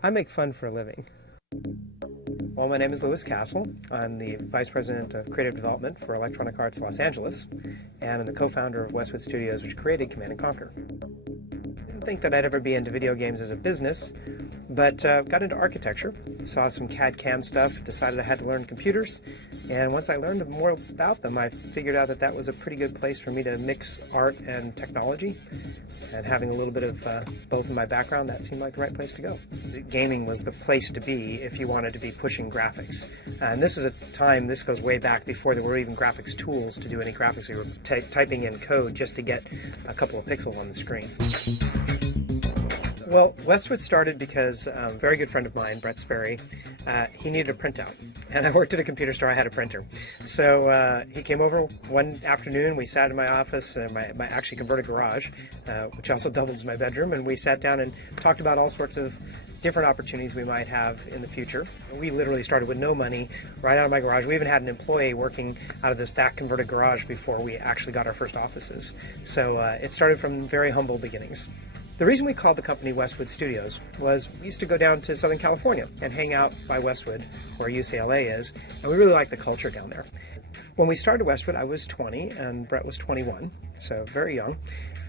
I make fun for a living. Well, my name is Louis Castle. I'm the Vice President of Creative Development for Electronic Arts Los Angeles, and I'm the co-founder of Westwood Studios, which created Command&Conquer. I didn't think that I'd ever be into video games as a business, but got into architecture, saw some CAD/CAM stuff, decided I had to learn computers, and once I learned more about them, I figured out that that was a pretty good place for me to mix art and technology. And having a little bit of both in my background, that seemed like the right place to go. Gaming was the place to be if you wanted to be pushing graphics. And this is a time, this goes way back before there were even graphics tools to do any graphics. You were typing in code just to get a couple of pixels on the screen. Well, Westwood started because a very good friend of mine, Brett Sperry, he needed a printout. And I worked at a computer store, I had a printer. So he came over one afternoon, we sat in my office, my actually converted garage, which also doubles as my bedroom, and we sat down and talked about all sorts of different opportunities we might have in the future. We literally started with no money, right out of my garage. We even had an employee working out of this back converted garage before we actually got our first offices. So it started from very humble beginnings. The reason we called the company Westwood Studios was we used to go down to Southern California and hang out by Westwood, where UCLA is, and we really liked the culture down there. When we started Westwood, I was 20 and Brett was 21, so very young.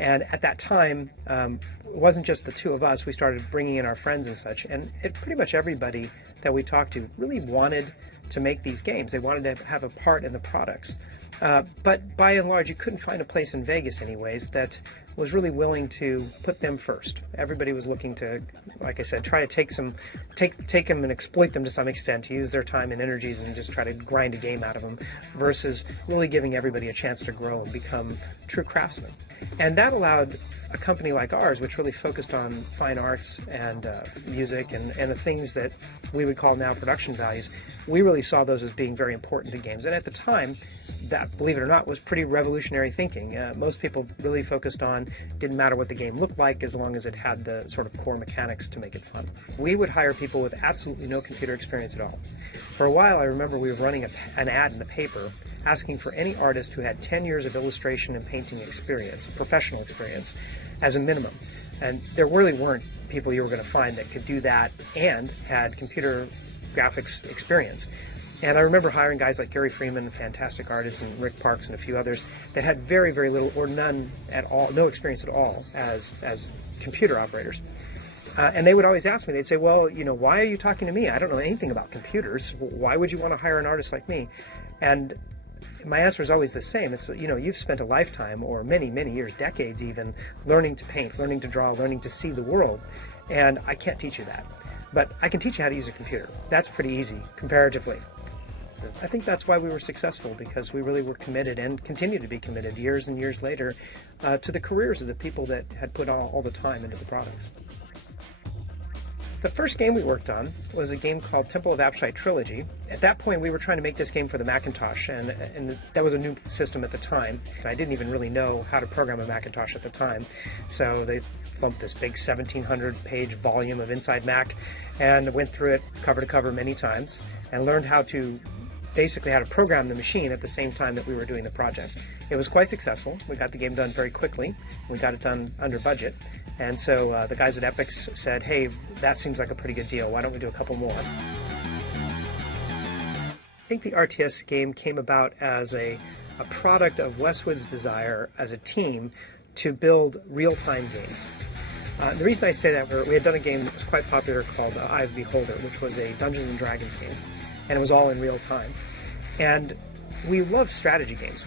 And at that time, it wasn't just the two of us, we started bringing in our friends and such, and pretty much everybody that we talked to really wanted to make these games. They wanted to have a part in the products. But by and large, you couldn't find a place in Vegas anyways that was really willing to put them first. Everybody was looking to, like I said, try to take them and exploit them to some extent, to use their time and energies and just try to grind a game out of them, versus really giving everybody a chance to grow and become true craftsmen. And that allowed a company like ours, which really focused on fine arts and music and the things that we would call now production values, we really saw those as being very important to games. And at the time, that, believe it or not, was pretty revolutionary thinking. Most people really focused on, didn't matter what the game looked like as long as it had the sort of core mechanics to make it fun. We would hire people with absolutely no computer experience at all. For a while, I remember we were running an ad in the paper asking for any artist who had 10 years of illustration and painting experience, professional experience, as a minimum. And there really weren't people you were going to find that could do that and had computer graphics experience. And I remember hiring guys like Gary Freeman, a fantastic artist, and Rick Parks and a few others that had very, very little or none at all, no experience at all as computer operators. And they would always ask me, they'd say, well, you know, why are you talking to me? I don't know anything about computers. Why would you want to hire an artist like me? And my answer is always the same. It's, you know, you've spent a lifetime or many, many years, decades even, learning to paint, learning to draw, learning to see the world. And I can't teach you that. But I can teach you how to use a computer. That's pretty easy, comparatively. I think that's why we were successful, because we really were committed and continue to be committed years and years later to the careers of the people that had put all the time into the products. The first game we worked on was a game called Temple of Abshai Trilogy. At that point, we were trying to make this game for the Macintosh, and that was a new system at the time. I didn't even really know how to program a Macintosh at the time, so they thumped this big 1,700-page volume of Inside Mac and went through it cover to cover many times and learned how to program the machine at the same time that we were doing the project. It was quite successful. We got the game done very quickly. We got it done under budget. And so the guys at Epix said, hey, that seems like a pretty good deal. Why don't we do a couple more? I think the RTS game came about as a product of Westwood's desire as a team to build real-time games. The reason I say that, we had done a game that was quite popular called Eye of the Beholder, which was a Dungeons and Dragons game. And it was all in real time. And we loved strategy games.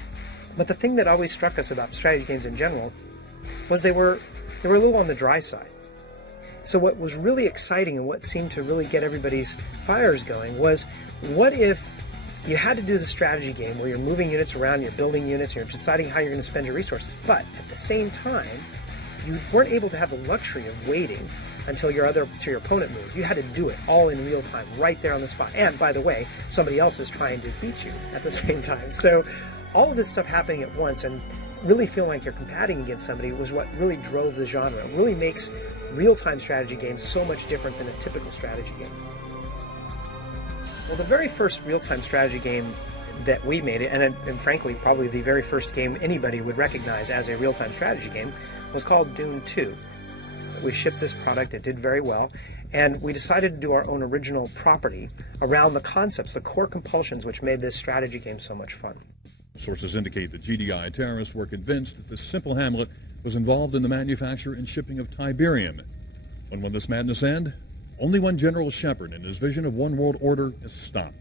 But the thing that always struck us about strategy games in general was they were a little on the dry side. So what was really exciting and what seemed to really get everybody's fires going was, what if you had to do the strategy game where you're moving units around, you're building units, you're deciding how you're going to spend your resources, but at the same time, you weren't able to have the luxury of waiting until your opponent moved. You had to do it all in real time, right there on the spot. And by the way, somebody else is trying to beat you at the same time. So all of this stuff happening at once and really feeling like you're combating against somebody was what really drove the genre. It really makes real-time strategy games so much different than a typical strategy game. Well, the very first real-time strategy game that we made, and frankly, probably the very first game anybody would recognize as a real-time strategy game, was called Dune 2. We shipped this product. It did very well. And we decided to do our own original property around the concepts, the core compulsions which made this strategy game so much fun. Sources indicate that GDI terrorists were convinced that this simple hamlet was involved in the manufacture and shipping of Tiberium. And when this madness end? Only when General Shepard and his vision of one world order is stopped.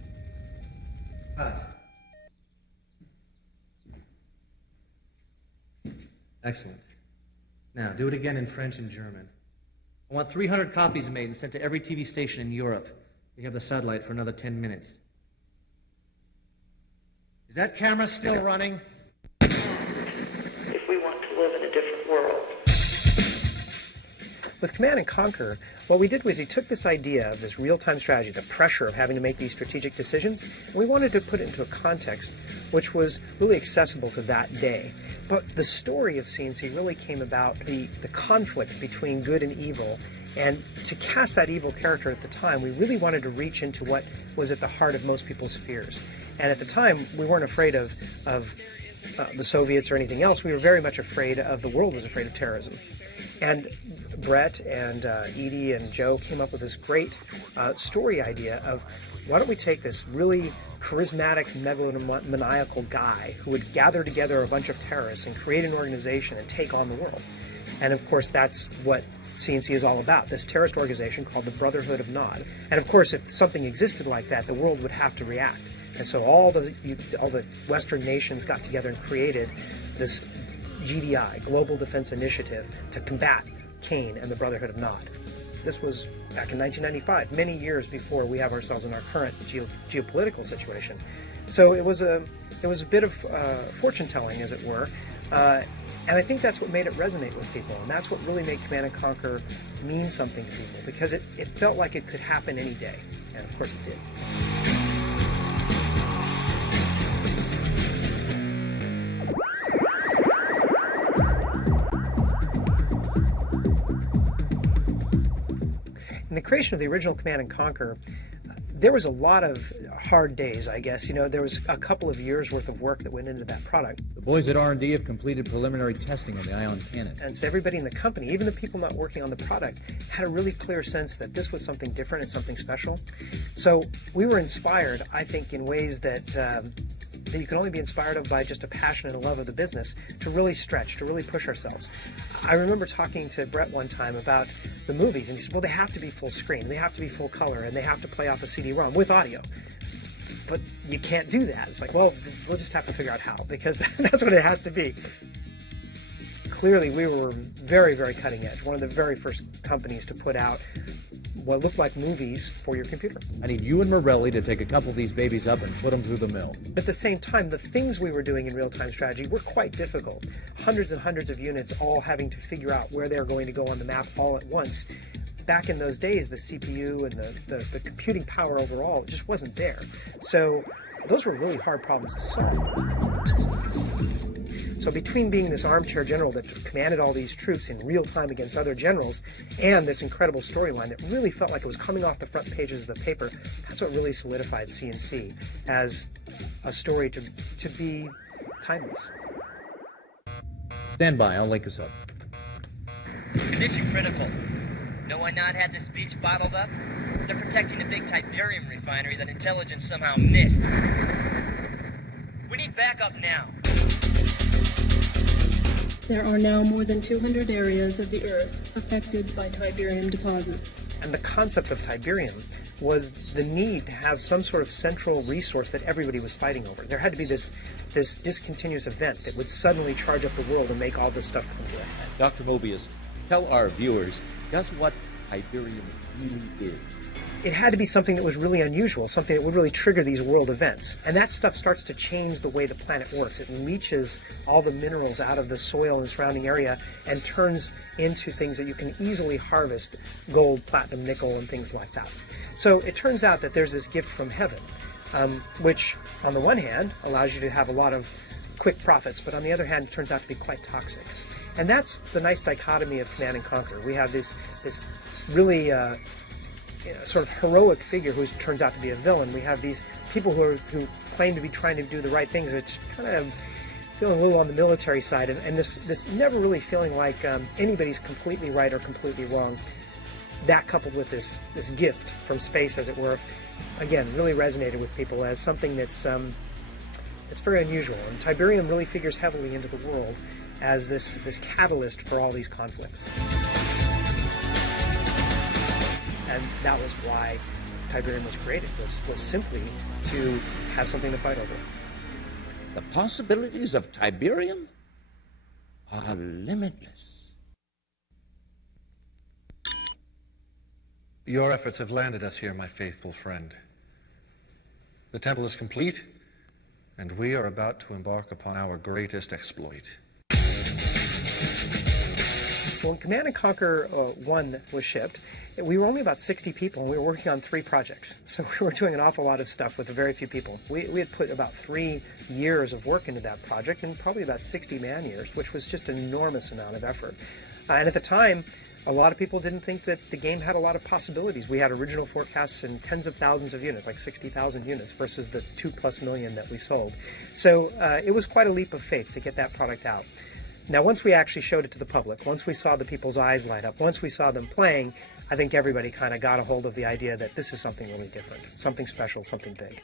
Excellent. Now, do it again in French and German. I want 300 copies made and sent to every TV station in Europe. You have the satellite for another 10 minutes. Is that camera still running? If we want to live in a different world. With Command&Conquer, what we did was we took this idea of this real-time strategy, the pressure of having to make these strategic decisions, and we wanted to put it into a context which was really accessible to that day. But the story of C&C really came about the conflict between good and evil, and to cast that evil character at the time, we really wanted to reach into what was at the heart of most people's fears. And at the time, we weren't afraid of the Soviets or anything else. We were very much afraid of, the world was afraid of terrorism. And Brett and Edie and Joe came up with this great story idea of, why don't we take this really charismatic, megalomaniacal guy who would gather together a bunch of terrorists and create an organization and take on the world. And of course, that's what C&C is all about, this terrorist organization called the Brotherhood of Nod. And of course, if something existed like that, the world would have to react. And so all the Western nations got together and created this GDI, Global Defense Initiative, to combat Cain and the Brotherhood of Nod. This was back in 1995, many years before we have ourselves in our current geopolitical situation. So it was a bit of fortune telling, as it were, and I think that's what made it resonate with people, and that's what really made Command&Conquer mean something to people, because it felt like it could happen any day, and of course it did. In the creation of the original Command&Conquer, there was a lot of hard days, I guess. You know, there was a couple of years worth of work that went into that product. The boys at R&D have completed preliminary testing on the ion cannon. And so everybody in the company, even the people not working on the product, had a really clear sense that this was something different and something special. So we were inspired, I think, in ways that you can only be inspired of by just a passion and a love of the business, to really stretch, to really push ourselves. I remember talking to Brett one time about the movies, and he said, well, they have to be full screen, they have to be full color, and they have to play off a CD-ROM with audio. But you can't do that. It's like, well, we'll just have to figure out how, because that's what it has to be. Clearly, we were very, very cutting edge, one of the very first companies to put out what looked like movies for your computer. I need you and Morelli to take a couple of these babies up and put them through the mill. At the same time, the things we were doing in real-time strategy were quite difficult. Hundreds and hundreds of units all having to figure out where they're going to go on the map all at once. Back in those days, the CPU and the computing power overall just wasn't there. So those were really hard problems to solve. So between being this armchair general that commanded all these troops in real time against other generals, and this incredible storyline that really felt like it was coming off the front pages of the paper, that's what really solidified C&C as a story to be timeless. Stand by, I'll link us up. Mission critical. No one not had the speech bottled up? They're protecting the big Tiberium refinery that intelligence somehow missed. We need backup now. There are now more than 200 areas of the Earth affected by Tiberium deposits. And the concept of Tiberium was the need to have some sort of central resource that everybody was fighting over. There had to be this discontinuous event that would suddenly charge up the world and make all this stuff come to a head. Dr. Mobius, tell our viewers just what Tiberium really is. It had to be something that was really unusual, something that would really trigger these world events. And that stuff starts to change the way the planet works. It leaches all the minerals out of the soil and surrounding area and turns into things that you can easily harvest: gold, platinum, nickel, and things like that. So it turns out that there's this gift from heaven, which on the one hand allows you to have a lot of quick profits, but on the other hand turns out to be quite toxic. And that's the nice dichotomy of Command&Conquer. We have this really sort of heroic figure who turns out to be a villain. We have these people who claim to be trying to do the right things, which kind of feeling a little on the military side, and this never really feeling like anybody's completely right or completely wrong. That coupled with this gift from space, as it were, again, really resonated with people as something that's it's very unusual. And Tiberium really figures heavily into the world as this catalyst for all these conflicts. And that was why Tiberium was created, was simply to have something to fight over. The possibilities of Tiberium are limitless. Your efforts have landed us here, my faithful friend. The temple is complete, and we are about to embark upon our greatest exploit. When Command&Conquer 1 was shipped, we were only about 60 people, and we were working on 3 projects. So we were doing an awful lot of stuff with very few people. We had put about 3 years of work into that project, and probably about 60 man-years, which was just an enormous amount of effort. And at the time, a lot of people didn't think that the game had a lot of possibilities. We had original forecasts in tens of thousands of units, like 60,000 units, versus the 2+ million that we sold. So it was quite a leap of faith to get that product out. Now, once we actually showed it to the public, once we saw the people's eyes light up, once we saw them playing, I think everybody kind of got a hold of the idea that this is something really different, something special, something big.